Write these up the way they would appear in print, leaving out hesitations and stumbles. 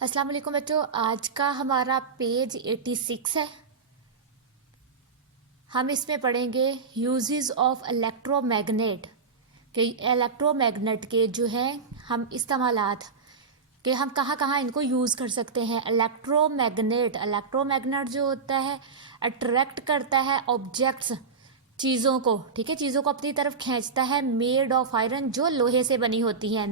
अस्सलाम वालेकुम बच्चों। आज का हमारा पेज 86 है। हम इसमें पढ़ेंगे यूजेस ऑफ इलेक्ट्रोमैग्नेट के इलेक्ट्रोमैग्नेट के जो है हम इस्तेमालात कि हम कहाँ कहाँ इनको यूज़ कर सकते हैं। इलेक्ट्रोमैग्नेट जो होता है अट्रैक्ट करता है ऑब्जेक्ट्स, चीज़ों को, ठीक है, चीज़ों को अपनी तरफ खींचता है। मेड ऑफ आयरन, जो लोहे से बनी होती हैं,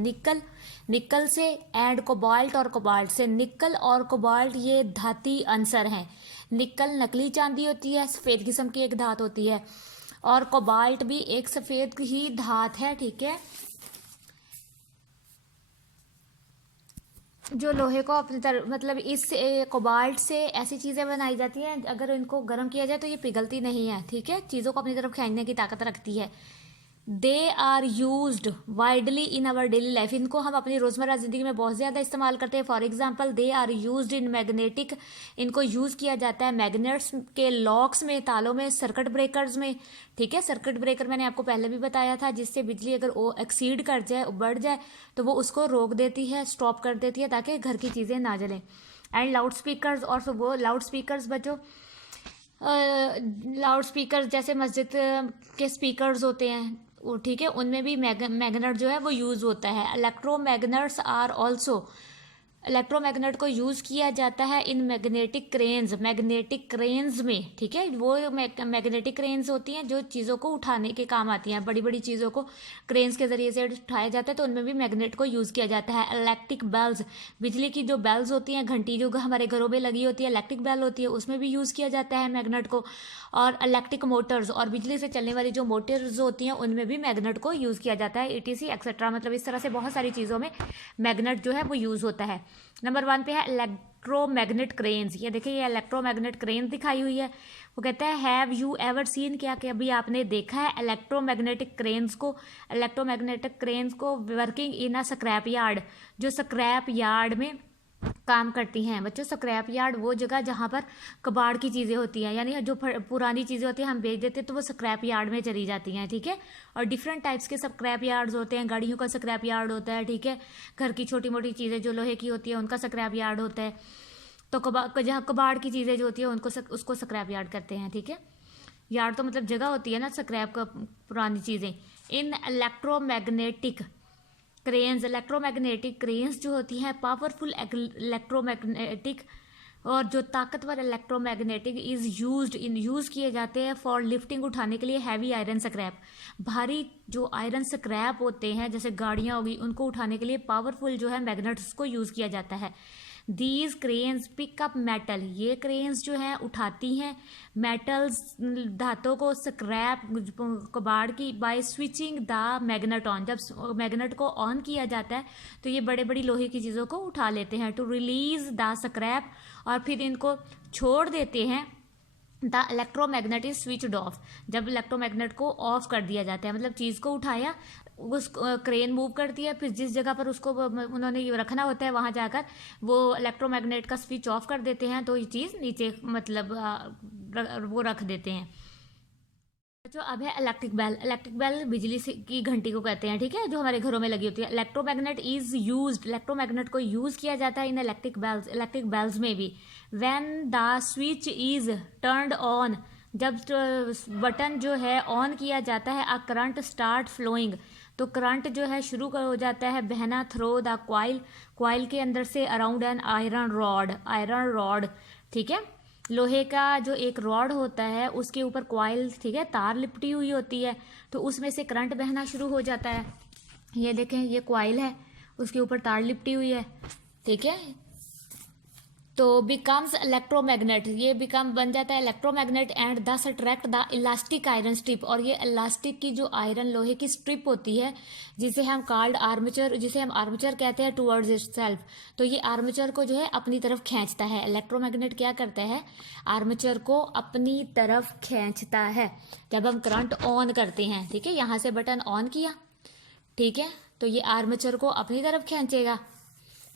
निकल से, एंड कोबाल्ट और कोबाल्ट से। निकल और कोबाल्ट ये धाती अंसर हैं। निकल नकली चांदी होती है, सफ़ेद किस्म की एक धात होती है, और कोबाल्ट भी एक सफ़ेद ही धात है, ठीक है, जो लोहे को अपनी तरफ, मतलब इस कोबाल्ट से ऐसी चीज़ें बनाई जाती हैं, अगर इनको गर्म किया जाए तो ये पिघलती नहीं है, ठीक है, चीज़ों को अपनी तरफ खींचने की ताकत रखती है। They are used widely in our daily life, इनको हम अपनी रोज़मर्रा ज़िंदगी में बहुत ज़्यादा इस्तेमाल करते हैं। For example they are used in magnetic, इनको यूज़ किया जाता है मैग्नेट्स के लॉक्स में, तालों में, सर्किट ब्रेकर्स में, ठीक है। सर्किट ब्रेकर मैंने आपको पहले भी बताया था, जिससे बिजली अगर वो एक्सीड कर जाए, बढ़ जाए, तो वो उसको रोक देती है, स्टॉप कर देती है, ताकि घर की चीज़ें ना जलें। एंड लाउड स्पीकर्स, और वो लाउड स्पीकर्स बच्चों, लाउड स्पीकर जैसे मस्जिद के स्पीकर्स होते हैं वो, ठीक है, उनमें भी मैग्नेट जो है वो यूज़ होता है। इलेक्ट्रोमैग्नेट्स आर ऑल्सो, इलेक्ट्रोमैग्नेट को यूज़ किया जाता है इन मैग्नेटिक क्रेन्स में, ठीक है, वो मैग्नेटिक क्रेन्स होती हैं जो चीज़ों को उठाने के काम आती हैं। बड़ी बड़ी चीज़ों को क्रेन्स के ज़रिए से उठाया जाता है, तो उनमें भी मैग्नेट को यूज़ किया जाता है। इलेक्ट्रिक बेल्स, बिजली की जो बेल्स होती हैं, घंटी जो हमारे घरों में लगी होती है, इलेक्ट्रिक बेल होती है, उसमें भी यूज़ किया जाता है मैग्नेट को। और इलेक्ट्रिक मोटर्स, और बिजली से चलने वाली जो मोटर्स होती हैं, उनमें भी मैग्नेट को यूज़ किया जाता है, ईटीसी एक्सेट्रा। मतलब इस तरह से बहुत सारी चीज़ों में मैग्नेट जो है वो यूज़ होता है। नंबर 1 पे है इलेक्ट्रोमैग्नेट क्रेन्स। ये देखिए, ये इलेक्ट्रोमैग्नेट क्रेन दिखाई हुई है। वो कहता है हैव यू एवर सीन, क्या कि अभी आपने देखा है इलेक्ट्रोमैग्नेटिक क्रेन्स को, इलेक्ट्रोमैग्नेटिक क्रेन्स को working in a scrap yard, जो स्क्रैप यार्ड में काम करती हैं। बच्चों, स्क्रैप यार्ड वो जगह जहाँ पर कबाड़ की चीज़ें होती हैं, यानी जो पुरानी चीज़ें होती हैं हम बेच देते हैं, तो वो स्क्रैप यार्ड में चली जाती हैं, ठीक है। और डिफरेंट टाइप्स के स्क्रैप यार्ड्स होते हैं। गाड़ियों का स्क्रैप यार्ड होता है, ठीक है, घर की छोटी मोटी चीज़ें जो लोहे की होती है उनका स्क्रैप यार्ड होता है। तो जहाँ कबाड़ की चीज़ें जो होती है उनको उसको स्क्रैप यार्ड करते हैं, ठीक है। यार्ड तो मतलब जगह होती है ना, स्क्रैप का, पुरानी चीज़ें। इन इलेक्ट्रोमैग्नेटिक क्रेन्स, इलेक्ट्रोमैग्नेटिक क्रेन्स जो होती हैं पावरफुल इलेक्ट्रोमैग्नेटिक, और जो ताकतवर इलेक्ट्रोमैग्नेटिक यूज़ किए जाते हैं फॉर लिफ्टिंग, उठाने के लिए हैवी आयरन स्क्रैप, भारी जो आयरन स्क्रैप होते हैं जैसे गाड़ियाँ होगी, उनको उठाने के लिए पावरफुल जो है मैग्नेट्स को यूज़ किया जाता है। दीज क्रेन्स पिकअप मेटल, ये क्रेन्स जो हैं उठाती हैं मेटल्स, धातों को, स्क्रैप कबाड़ की, by switching the magnet on, जब मैग्नेट को ऑन किया जाता है तो ये बड़े बड़ी लोहे की चीज़ों को उठा लेते हैं। टू रिलीज द स्क्रैप, और फिर इनको छोड़ देते हैं। The electromagnet is switched off, जब इलेक्ट्रोमैग्नेट को ऑफ कर दिया जाता है, मतलब चीज़ को उठाया, उस क्रेन मूव करती है, फिर जिस जगह पर उसको उन्होंने रखना होता है वहाँ जाकर वो इलेक्ट्रोमैग्नेट का स्विच ऑफ कर देते हैं, तो ये चीज़ नीचे मतलब वो रख देते हैं। जो अब है इलेक्ट्रिक बेल। इलेक्ट्रिक बेल बिजली से की घंटी को कहते हैं, ठीक है, जो हमारे घरों में लगी होती है। इलेक्ट्रोमैग्नेट इज यूज्ड, इलेक्ट्रोमैग्नेट को यूज़ किया जाता है इन इलेक्ट्रिक बेल्स में भी। When the switch is turned on, जब बटन जो है ऑन किया जाता है, अ करंट स्टार्ट फ्लोइंग, तो करंट जो है शुरू हो जाता है बहना, थ्रो द क्वाइल के अंदर से, अराउंड एन आयरन रॉड, ठीक है, लोहे का जो एक रॉड होता है उसके ऊपर क्वाइल, ठीक है, तार लिपटी हुई होती है, तो उसमें से करंट बहना शुरू हो जाता है। ये देखें, ये क्वाइल है, उसके ऊपर तार लिपटी हुई है, ठीक है, तो बिकम्स इलेक्ट्रोमैग्नेट, ये बिकम बन जाता है इलेक्ट्रोमैग्नेट, एंड दस attract the elastic iron strip, और ये इलास्टिक की जो आयरन लोहे की स्ट्रिप होती है, जिसे हम आर्मेचर कहते हैं, टूवर्ड्स इटसेल्फ, तो ये आर्मेचर को जो है अपनी तरफ खींचता है। इलेक्ट्रोमैग्नेट क्या करता है, आर्मेचर को अपनी तरफ खींचता है जब हम करंट ऑन करते हैं, ठीक है, यहाँ से बटन ऑन किया, ठीक है, तो ये आर्मेचर को अपनी तरफ खींचेगा,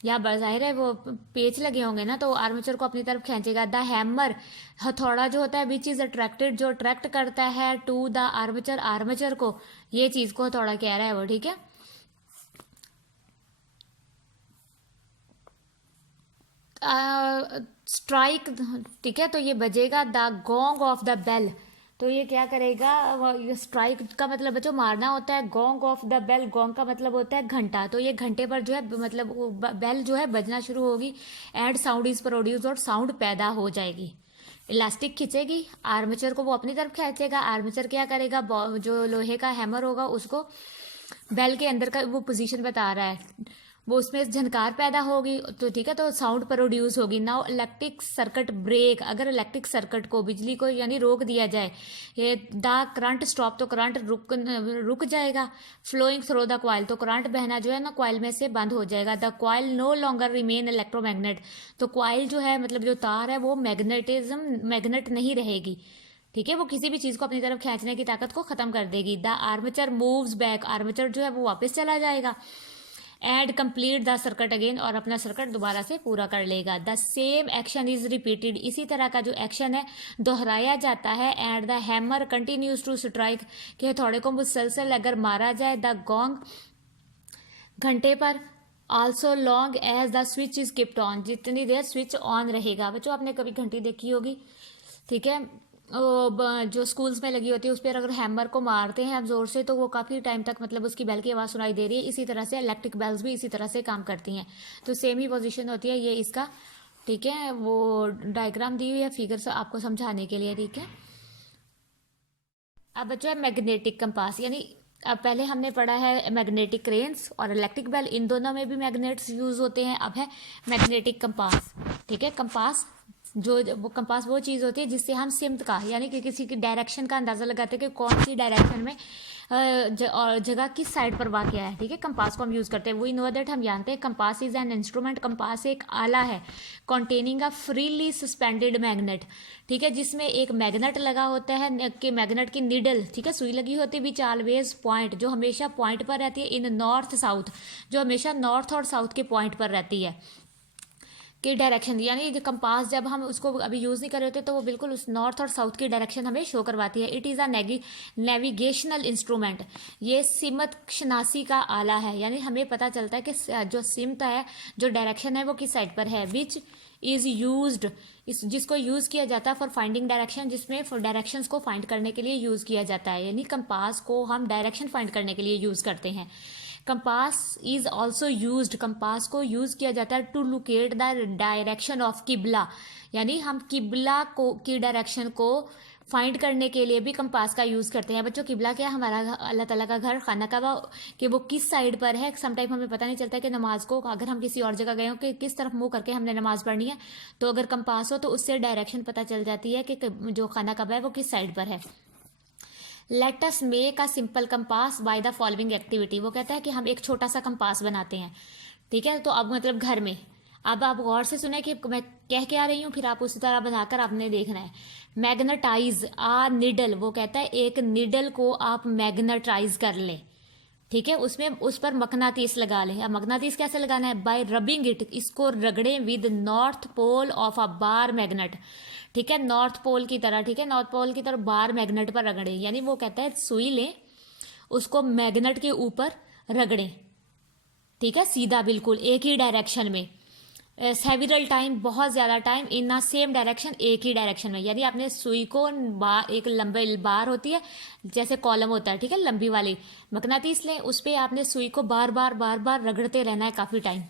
या जाहिर है वो पेच लगे होंगे ना, तो आर्मेचर को अपनी तरफ खींचेगा। द हैमर, हथौड़ा जो होता है, विच इज अट्रैक्टेड, जो अट्रैक्ट करता है, टू द आर्मेचर को, ये चीज़ को हथौड़ा कह रहा है वो, ठीक है। स्ट्राइक, ठीक है, तो ये बजेगा the gong of the bell. तो ये क्या करेगा, ये स्ट्राइक का मतलब बच्चों मारना होता है, gong of the bell, gong का मतलब होता है घंटा। तो ये घंटे पर जो है मतलब बेल जो है बजना शुरू होगी, एंड साउंड इज प्रोड्यूस, और साउंड पैदा हो जाएगी। इलास्टिक खींचेगी, आर्मेचर को वो अपनी तरफ खींचेगा, आर्मेचर क्या करेगा, जो लोहे का हैमर होगा उसको बेल के अंदर का वो पोजीशन बता रहा है, वो उसमें झनकार पैदा होगी, तो ठीक है, तो साउंड प्रोड्यूस होगी। नाउ इलेक्ट्रिक सर्किट ब्रेक, अगर इलेक्ट्रिक सर्किट को, बिजली को यानी रोक दिया जाए, ये द करंट स्टॉप, तो करंट रुक जाएगा। फ्लोइंग थ्रू द कॉइल, तो करंट बहना जो है ना कॉइल में से बंद हो जाएगा। The coil no longer remain electromagnet, तो कॉइल जो है मतलब जो तार है वो मैग्नेट नहीं रहेगी, ठीक है, वो किसी भी चीज़ को अपनी तरफ खींचने की ताकत को ख़त्म कर देगी। The armature moves back, armature जो है वो वापस चला जाएगा। And complete the circuit again, और अपना सर्किट दोबारा से पूरा कर लेगा। The same action is repeated, इसी तरह का जो एक्शन है दोहराया जाता है। And the hammer continues to strike, कि हथौड़े को मुसलसल अगर मारा जाए, द गोंग घंटे पर, also long as the switch is kept on, जितनी देर स्विच ऑन रहेगा। बच्चों आपने कभी घंटी देखी होगी, ठीक है, जो स्कूल्स में लगी होती है उस पर अगर हैमर को मारते हैं आप जोर से तो वो काफ़ी टाइम तक मतलब उसकी बेल की आवाज़ सुनाई दे रही है। इसी तरह से इलेक्ट्रिक बेल्स भी इसी तरह से काम करती हैं, तो सेम ही पोजीशन होती है ये इसका, ठीक है। वो डायग्राम दी हुई है फिगर से आपको समझाने के लिए, ठीक है। अब बच्चों है मैग्नेटिक कंपास, यानी अब पहले हमने पढ़ा है मैग्नेटिक क्रेन्स और इलेक्ट्रिक बेल, इन दोनों में भी मैग्नेट्स यूज होते हैं। अब है मैग्नेटिक कंपास, ठीक है। कंपास वो कंपास वो चीज़ होती है जिससे हम सिमत का यानी कि किसी की डायरेक्शन का अंदाज़ा लगाते हैं कि कौन सी डायरेक्शन में और जगह किस साइड पर वाक़ है, ठीक है। कंपास को हम यूज़ करते हैं। वी नो दैट, हम जानते हैं compass is an instrument, compass एक आला है containing a freely suspended magnet, ठीक है, जिसमें एक मैग्नेट लगा होता है कि मैग्नेट की नीडल, ठीक है, सुई लगी होती है बीच ऑलवेज पॉइंट, जो हमेशा पॉइंट पर रहती है इन नॉर्थ साउथ, जो हमेशा नॉर्थ और साउथ के पॉइंट पर रहती है की डायरेक्शन, यानी जो कंपास जब हम उसको अभी यूज़ नहीं कर रहे होते तो वो बिल्कुल उस नॉर्थ और साउथ की डायरेक्शन हमें शो करवाती है। It is a navigational instrument, ये सिमत शनासी का आला है, यानी हमें पता चलता है कि जो सिमत है, जो डायरेक्शन है वो किस साइड पर है। विच इज़ यूज्ड, इस जिसको यूज़ किया जाता है फॉर फाइंडिंग डायरेक्शन, जिसमें फॉर डायरेक्शंस को फाइंड करने के लिए यूज़ किया जाता है, यानी कंपास को हम डायरेक्शन फाइंड करने के लिए यूज़ करते हैं। Compass is also used, compass को यूज़ किया जाता है to locate the direction of qibla, यानी हम किबला को की डायरेक्शन को फाइंड करने के लिए भी कंपास का यूज़ करते हैं। बच्चों किबला क्या, हमारा अल्लाह ताला का घर खाना काबा, कि वो किस साइड पर है। समटाइम हमें पता नहीं चलता कि नमाज को अगर हम किसी और जगह गए हो कि किस तरफ मुंह करके हमने नमाज पढ़नी है, तो अगर कंपास हो तो उससे डायरेक्शन पता चल जाती है कि जो खाना काबा है वो किस साइड पर है। Let us make a simple compass by the following activity, वो कहता है कि हम एक छोटा सा कंपास बनाते हैं, ठीक है। तो अब मतलब घर में, अब आप गौर से सुने कि मैं कह के आ रही हूँ, फिर आप उसी तरह बनाकर आपने देखना है। मैग्नेटाइज आ निडल, वो कहता है एक निडल को आप मैग्नेटाइज कर लें, ठीक है, उसमें उस पर मकनातीस लगा लें। अब मकनातीस कैसे लगाना है, बाय रबिंग इट, इसको रगड़ें with north pole of a bar magnet, ठीक है, नॉर्थ पोल की तरह, ठीक है, नॉर्थ पोल की तरह बार मैग्नेट पर रगड़ें, यानी वो कहता है सुई लें, उसको मैग्नेट के ऊपर रगड़ें, ठीक है, सीधा बिल्कुल एक ही डायरेक्शन में, सेविरल टाइम, बहुत ज़्यादा टाइम, इन अ सेम डायरेक्शन, एक ही डायरेक्शन में, यानी आपने सुई को एक लंबे बार होती है जैसे कॉलम होता है, ठीक है, लंबी वाली मकनातीस लें, उस पर आपने सुई को बार बार बार बार रगड़ते रहना है काफ़ी टाइम।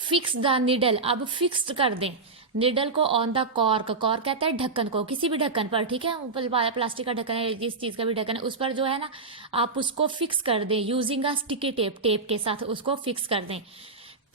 फिक्स द निडल, अब फिक्स्ड कर दें निडल को ऑन द कॉर्क, कॉर्क कहता है ढक्कन को, किसी भी ढक्कन पर, ठीक है, ऊपर प्लास्टिक का ढक्कन है, जिस चीज़ का भी ढक्कन है उस पर जो है ना आप उसको फिक्स कर दें using a sticky tape, tape के साथ उसको फिक्स कर दें।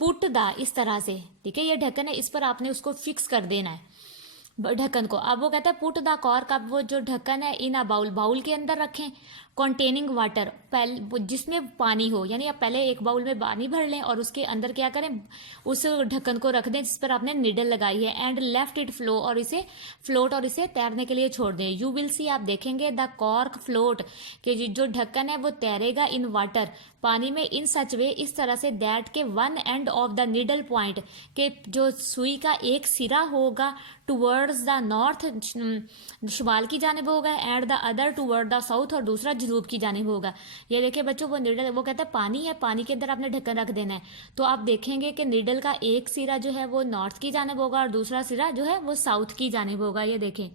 पुट द, इस तरह से, ठीक है, ये ढक्कन है, इस पर आपने उसको फिक्स कर देना है ढक्कन को। अब वो कहता है पुट द कॉर्क, अब वो जो ढक्कन है इन अ बाउल, बाउल के अंदर रखें, कॉन्टेनिंग वाटर, पहले जिसमें पानी हो, यानी आप पहले एक बाउल में पानी भर लें और उसके अंदर क्या करें, उस ढक्कन को रख दें जिस पर आपने निडल लगाई है, एंड लेफ्ट इट फ्लो, और इसे फ्लोट और इसे तैरने के लिए छोड़ दें। यू विल सी, आप देखेंगे द कॉर्क फ्लोट, कि जो ढक्कन है वो तैरेगा इन वाटर, पानी में, इन सच वे, इस तरह से, दैट के one end of the needle point, के जो सुई का एक सिरा होगा टूवर्ड्स द नॉर्थ, शुमाल की जानिब होगा, and the other toward the south, और दूसरा लूप की जानिब होगा। ये देखिए बच्चों, वो नीडल, वो कहता है पानी है, पानी के अंदर आपने ढक्कन रख देना है, तो आप देखेंगे कि नीडल का एक सिरा जो है वो नॉर्थ की जानिब होगा और दूसरा सिरा जो है वो साउथ की जानिब होगा। ये देखें,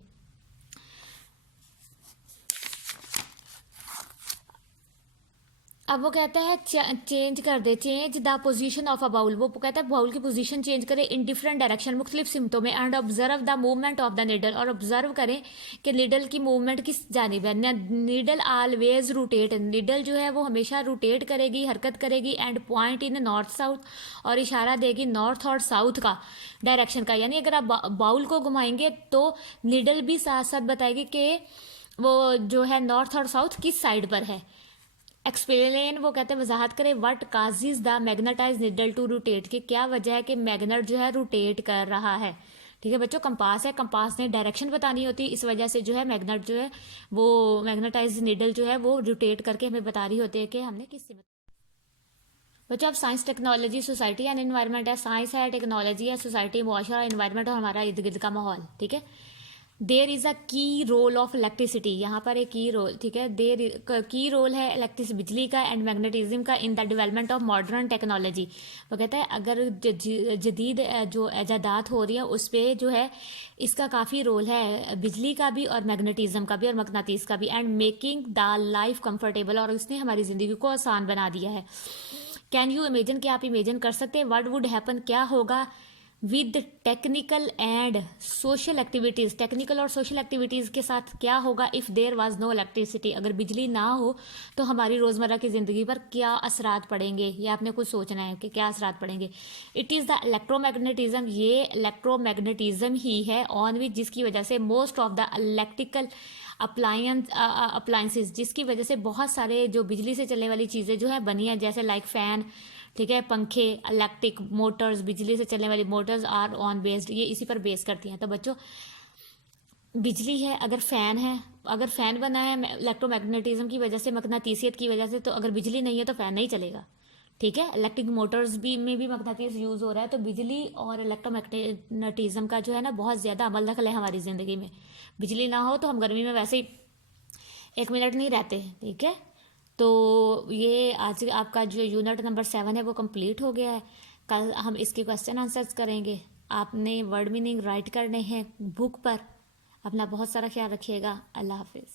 अब वो कहता है चेंज कर दे, change the position of a bowl. वो कहता है बाउल की पोजीशन चेंज करें इन डिफरेंट डायरेक्शन, मुख्तलिफ सिमतों में, and observe the movement of the needle, और ऑब्जर्व करें कि नीडल की मूवमेंट किस जानिब है। नीडल ऑलवेज रोटेट, नीडल जो है वो हमेशा रोटेट करेगी, हरकत करेगी, and point in north south, और इशारा देगी नॉर्थ और साउथ का डायरेक्शन का। यानी अगर आप बाउल को घुमाएंगे तो नीडल भी साथ साथ बताएगी कि वो जो है नॉर्थ और साउथ किस साइड पर है। एक्सप्लेन, वो कहते हैं वजाहत करें, what causes the magnetize needle to rotate, कि क्या वजह है कि मैग्नेट जो है रोटेट कर रहा है। ठीक है बच्चों, कंपास है, कंपास ने डायरेक्शन बतानी होती है, इस वजह से जो है मैग्नेट जो है वो मैग्नेटाइज नीडल जो है वो रोटेट करके हमें बता रही होती है कि हमने किससे। बच्चों, अब science technology society and environment है। साइंस है, टेक्नोलॉजी है, सोसाइटी मुआशरा, एनवायरनमेंट और हमारा इर्द गिर्द का माहौल। ठीक है, देर इज़ अ की रोल ऑफ इलेक्ट्रिसिटी, यहाँ पर एक की रोल, ठीक है, देर की रोल है इलेक्ट्रिसिटी, बिजली का, एंड मैग्नेटिज्म का in the development of modern technology. वो कहता है अगर जदीद जो ईजादात हो रही है उस पर जो है इसका काफ़ी रोल है, बिजली का भी और मैग्नेटिज्म का भी और मकनातीस का भी, and making the life comfortable, और इसने हमारी ज़िंदगी को आसान बना दिया है। कैन यू इमेजिन, क्या आप इमेजिन कर सकते हैं, व्हाट वुड हैपन, क्या होगा with technical and social activities, technical और सोशल एक्टिविटीज़ के साथ क्या होगा if there was no electricity, अगर बिजली ना हो तो हमारी रोज़मर्रा की ज़िंदगी पर क्या असरात पड़ेंगे, ये आपने कुछ सोचना है कि क्या असरात पड़ेंगे। इट इज़ द इलेक्ट्रोमैग्नेटिज्म, ये इलेक्ट्रोमैग्नेटिज्म ही है ऑन विच, जिसकी वजह से most of the electrical appliances, जिसकी वजह से बहुत सारे जो बिजली से चलने वाली चीज़ें जो है बनी हैं, जैसे लाइक फ़ैन, ठीक है, पंखे, इलेक्ट्रिक मोटर्स, बिजली से चलने वाली मोटर्स आर ऑन बेस्ड, ये इसी पर बेस करती हैं। तो बच्चों, बिजली है, अगर फ़ैन है, अगर फ़ैन बना है इलेक्ट्रोमैग्नेटिज्म की वजह से, मकनातीसियत की वजह से, तो अगर बिजली नहीं है तो फ़ैन नहीं चलेगा। ठीक है, इलेक्ट्रिक मोटर्स भी में भी मकनातीस यूज़ हो रहा है, तो बिजली और इलेक्ट्रोमैग्नेटिज्म का जो है ना बहुत ज़्यादा अमल दखल है हमारी ज़िंदगी में। बिजली ना हो तो हम गर्मी में वैसे ही 1 मिनट नहीं रहते। ठीक है, तो ये आज आपका जो यूनिट नंबर 7 है वो कंप्लीट हो गया है। कल हम इसके क्वेश्चन आंसर्स करेंगे, आपने वर्ड मीनिंग राइट करने हैं बुक पर। अपना बहुत सारा ख्याल रखिएगा। अल्लाह हाफिज़।